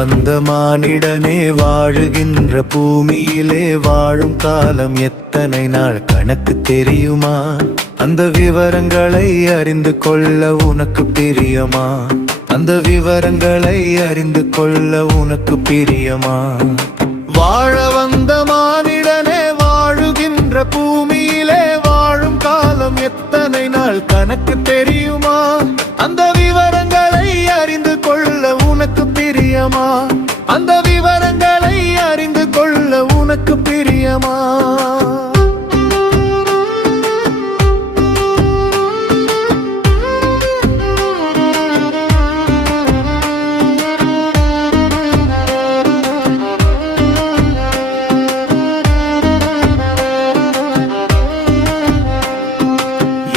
வந்த மானிடனே வாழுகின்ற பூமியிலே வாழும் காலம் எத்தனை நாள் கணக்கு தெரியுமா? அந்த விவரங்களை அறிந்து கொள்ள உனக்கு பிரியமா? அந்த விவரங்களை அறிந்து கொள்ள உனக்கு பிரியமா? வாழ வந்த மானிடனே வாழுகின்ற பூமியிலே வாழும் காலம் எத்தனை நாள் கணக்கு தெரியுமா? அந்த விவரங்களை அறிந்து கொள்ள உனக்கு பிரியமா? அந்த விவரங்களை அறிந்து கொள்ள உனக்கு பிரியமா?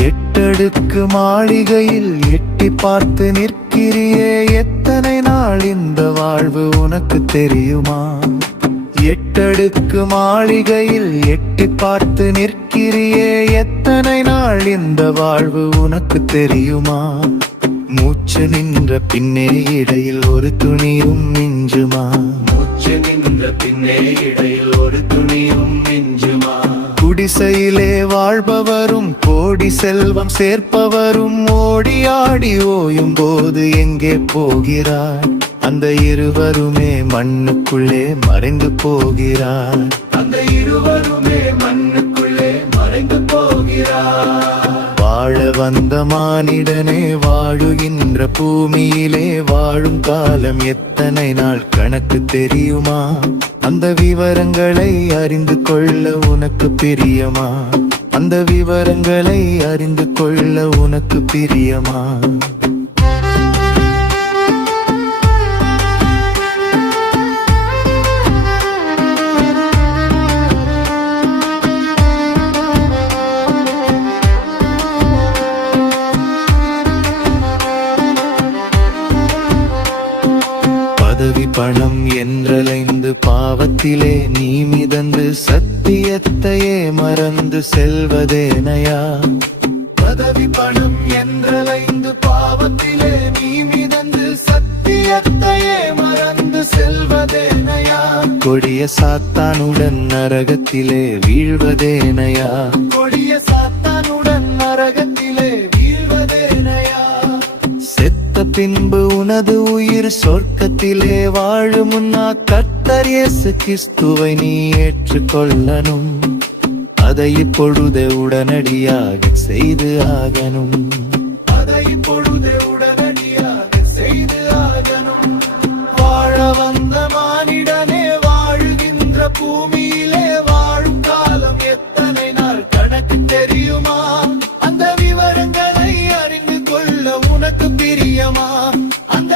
எட்டடுக்கு மாளிகையில் எட்டி பார்த்து நிற்கிறியே, எத்தனை நாள் இந்த வாழ்வு உனக்கு தெரியுமா? எட்டடுக்கு மாளிகையில் எட்டி பார்த்து நிற்கிறியே, எத்தனை நாள் இந்த வாழ்வு உனக்கு தெரியுமா? மூச்சு நின்ற பின்னே இடையில் ஒரு துணியும் மிஞ்சுமா? மூச்சு நின்ற பின்னே இடையில் ஒரு துணியும் மிஞ்சுமா? குடிசையிலே வாழ்பவரும் கோடி செல்வம் சேர்ப்பவரும் ஓடி ஆடி ஓயும் போது எங்கே போகிறார்? அந்த இருவருமே மண்ணுக்குள்ளே மறைந்து போகிறார். அந்த இருவருமே மண்ணுக்குள்ளே மறைந்து போகிறார். வாழ வந்த மானிடனே வாழுகின்ற பூமியிலே வாழும் காலம் எத்தனை நாள் கணக்கு தெரியுமா? அந்த விவரங்களை அறிந்து கொள்ள உனக்கு பிரியமா? அந்த விவரங்களை அறிந்து கொள்ள உனக்கு பிரியமா? பதவி பணம் என்றலைந்து பாவத்திலே நீ மிதந்து சத்தியத்தையே மறந்து செல்வதேனையா? பதவி பணம் என்றலைந்து பாவத்திலே நீ மிதந்து சத்தியத்தையே மறந்து செல்வதேனையா? கொடிய சாத்தானுடன் நரகத்திலே வீழ்வதேனையா? கொடிய சாத்தானுடன் நரகத்திலே வீழ்வதேனையா? பின்பு உனது உயிர் சொர்க்கத்திலே வாழுமுன்னா கர்த்தர் இயேசு கிறிஸ்துவை நீ ஏற்றுக்கொள்ளணும். அதை இப்பொழுதே உடனடியாக செய்து ஆகணும். அதை இப்பொழுதே உடனடியாக செய்து ஆகணும். வாழ வந்த மானிடனே வாழுகின்ற பூமியிலே வாழும் காலம் எத்தனை நாள் கணக்கு தெரியுமா? அந்த விவரங்களை அறிந்து கொள்ள உனக்கு பிரியமா? அந்த